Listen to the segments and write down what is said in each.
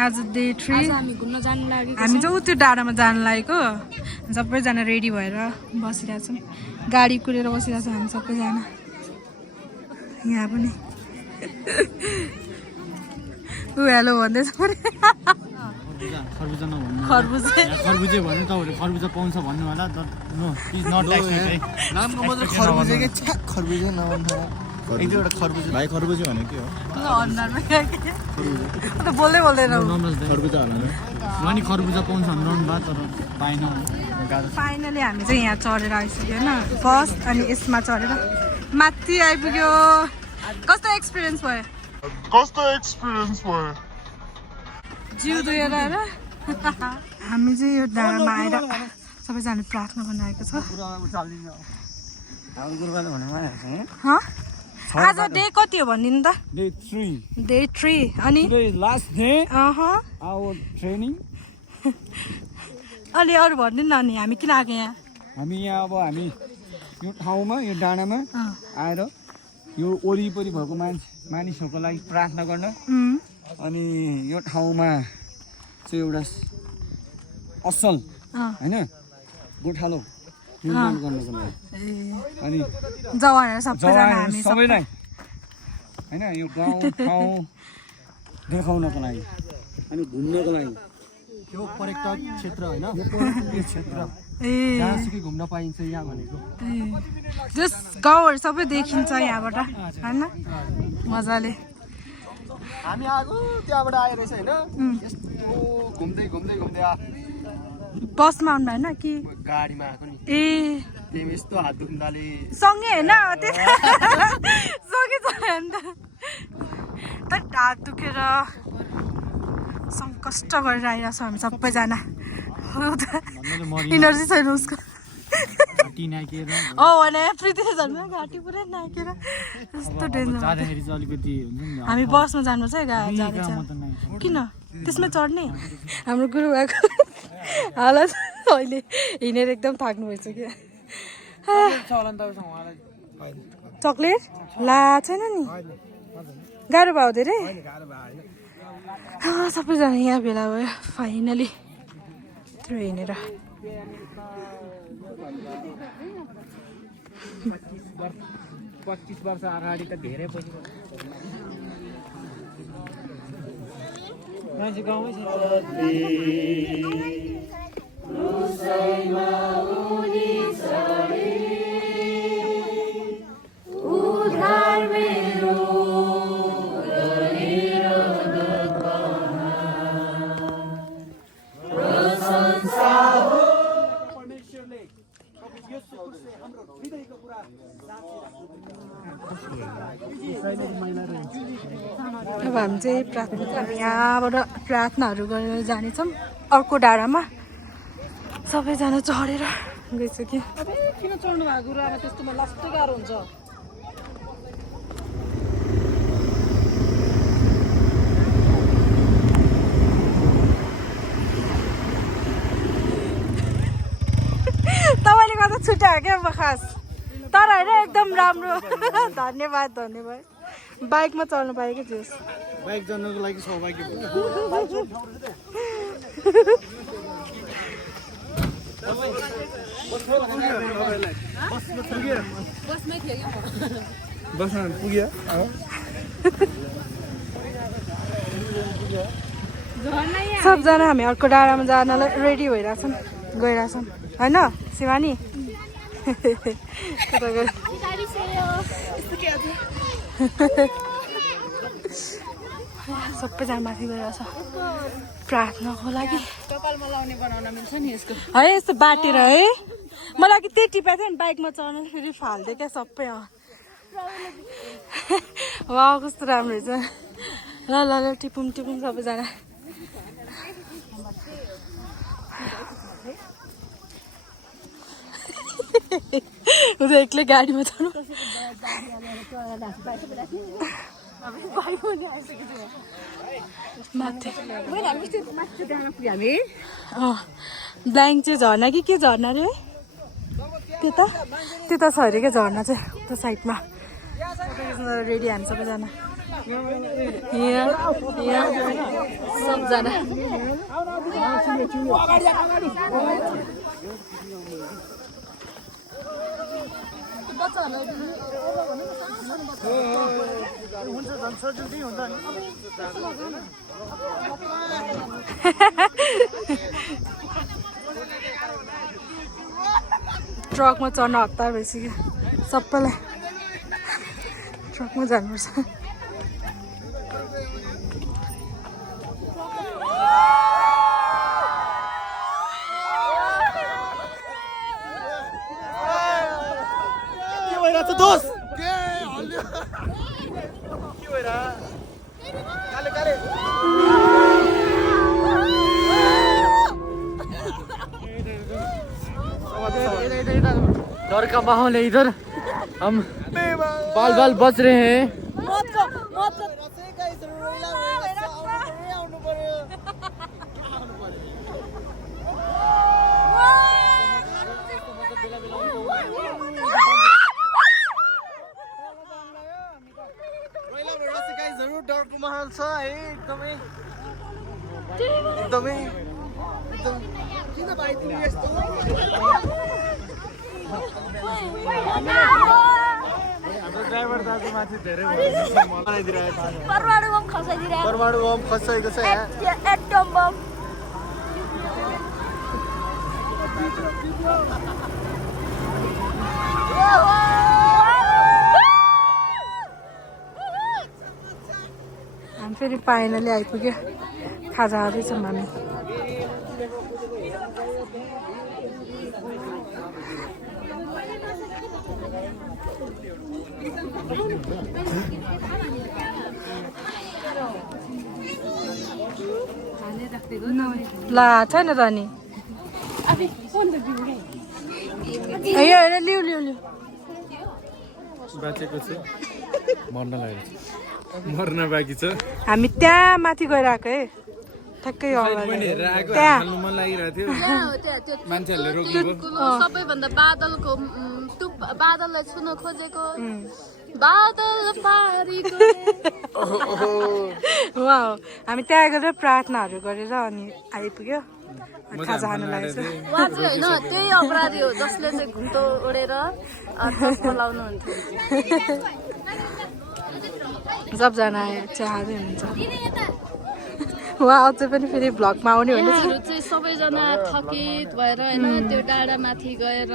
आज डे 3 हामी घुम्न जानु लागेको हामी चाहिँ उत्यो डाँडामा जानु लागेको सबैजना रेडी भएर बसिरहेछौँ गाडी कुरेर बसिरहेछौँ हामी सबैजना यहाँ पनि ऊ हेलो भन्दैछ खरबुजा नभन्नु खरबुजे खरबुजे भन्नु तपाईँहरूले खरबुजा पाउँछ भन्नु होला नो प्लिज नट एक्सपेक्ट नामको मतलब खरबुजे के छ्या खरबुजे नभन्नु एक दुईवटा खरबुजे भाइ खरबुजे भनेको के हो अनुहारमा त बोल्दै बोल्दैन खरबुजा होला अनि खरबुजा पाउँछ भन्नु भयो तर पाएन फाइनली हामी चाहिँ यहाँ चढेर आइसक्यो होइन बस अनि यसमा चढेर माथि आइपुग्यो कस्तो एक्सपिरियन्स भयो जिउ दुखेर होइन हामी चाहिँ यो डाँडामा आएर सबैजना प्रार्थना गर्न आएको छ आज डे कति हो भनिदिनु त डे 3 अनि लास्ट डे आवर ट्रेनिङ अलि अरू भनिदिनु न अनि हामी किन आएको यहाँ हामी यहाँ अब हामी यो ठाउँमा यो डाँडामा आएर यो वरिपरि भएको मानिसहरूको लागि प्रार्थना गर्न अनि यो ठाउँमा चाहिँ एउटा असल होइन गोठालो निर्माण गर्नको लागि अनि जवानहरू सबैजना हामी सबैलाई होइन यो गाउँ ठाउँ देखाउनको लागि अनि घुम्नको लागि यो पर्यटक क्षेत्र होइन यो पर्यटकीय क्षेत्र जहाँसुकै घुम्न पाइन्छ यहाँ भनेको जस गाउँहरू सबै देखिन्छ यहाँबाट होइन मजाले हामी आएको त्यहाँबाट आएर रहेछ होइन यस्तो घुम्दै घुम्दै घुम्दै बसमा आउनु होइन कि गाडीमा आएको नि ए तिमी यस्तो हात दुख्दाले सँगै होइन सँगै चल्यो नि त हात दुखेर सङ्कष्ट गरेर आइरहेको छौँ हामी सबैजना इनर्जी छैन उसको भने प्रीतिले झन् घाँटी पुरै नाकेर यस्तो डेन्जर हामी बसमा जानुपर्छ है जाँदैछ किन त्यसमा चढ्ने हाम्रो गुरु भएको हालत अहिले हिँडेर एकदम थाक्नु भइसक्यो चक्लेट ला छैन नि गाह्रो भयो धेरै सबैजना यहाँ भेला भयो फाइनली त्यो हिँडेर 25 वर्ष अगाडि त धेरै पछि मान्छे गाउँमै अब हामी चाहिँ यहाँबाट प्रार्थनाहरू गरेर जानेछौँ अर्को डाँडामा सबैजना चढेर गइसक्यो किन चढ्नु भएको गुरु अब त्यस्तोमा लास्ट गाह्रो हुन्छ तपाईँले गर्दा छुट्यायो क्या म खास तर होइन एकदम राम्रो धन्यवाद धन्यवाद बाइकमा चल्नु पाएकै थियोस् बाइक चढ्नको लागि सौभाग्य बसमा पुग्यो सबजना हामी अर्को डाँडामा जानलाई रेडी भइरहेछौँ गइरहेछौँ होइन शिवानी सबैजना माथि गइरहेछ प्रार्थनाको लागि है यस्तो बाटेर है मलाई कि त्यही टिपेको थियो नि बाइकमा चढ्दाखेरि फाल्थ्यो क्या सबै वा कस्तो राम्रो रहेछ ल ल ल टिपुम टिपुम सबैजना एक्लै गाडीमा चढ्नु ब्ल्याङ्क चाहिँ झर्ना कि के झर्ना रे त्यता छ अरे क्या झर्ना चाहिँ त्यो साइडमा रेडी हामी सबैजना सबजना ट्रकमा चढ्न हतार भइसक्यो सबैलाई ट्रकमा जानुपर्छ डर का माहौल है इधर हम बाल बाल बच रहे हैं जरुर डरको माहौल छ है एकदमै एकदमै एकदम किन भाइ तिमी यस्तो हाम्रो ड्राइभर दाजु माथि धेरै बनाइदिरहेको छ परमाणु बम खसाइदिरहेको छ एटम बम हामी फेरि फाइनली आइपुग्यो खाजा खाँदैछौँ हामी ला छैन त नि लिउ लिउ लिउ बाँचेको छु मर्न लागेको छ मर्न बाँकी छ हामी त्यहाँ माथि गएर आएको है ठ्याक्कै त्यहाँ मन लागिरहेको थियो मान्छेहरूले रोक्नुभयो सबैभन्दा बादलको बादललाई छुन खोजेको बादल पारीको वाह हामी त्यहाँ गएर प्रार्थनाहरू गरेर अनि आइपुग्यो खाजा खानु लागेको छ उहाँ चाहिँ होइन त्यही अपराधी हो जसले चाहिँ घुम्टो ओढेर चस्मा लाउनुहुन्थ्यो सबजना चिया खाँदै हुनुहुन्छ उहाँ अझै पनि फेरि भ्लगमा आउने भने उहाँहरू चाहिँ सबैजना थकित भएर होइन त्यो डाँडामाथि गएर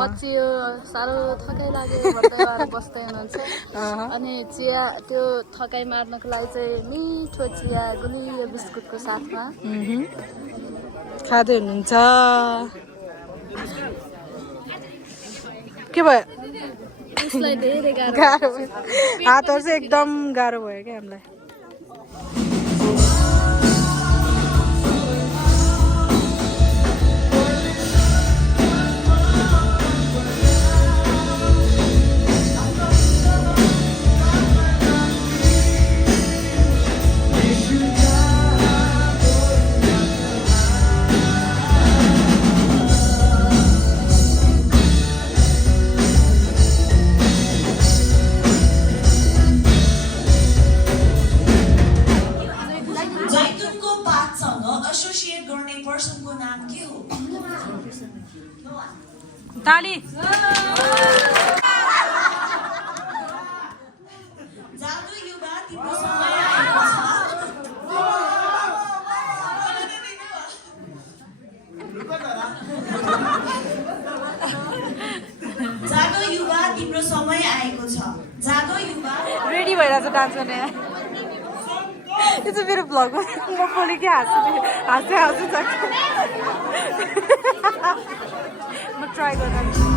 बचियो साह्रो थकाइ लाग्यो भन्दै उहाँहरू बस्दै हुनुहुन्छ अनि चिया त्यो थकाइ मार्नको लागि चाहिँ मिठो चिया गुलियो बिस्कुटको साथमा खाँदै हुनुहुन्छ के भयो उसलाई धेरै गाह्रो भयो हातहरू चाहिँ एकदम गाह्रो भयो क्या हामीलाई ताली जागो युवा तिम्रो समय आएको छ जागो युवा रेडी भइरहेको छ डान्स गर्ने यो चाहिँ मेरो भ्लग हो म पनि के हाँस्छु म ट्राई गर्दा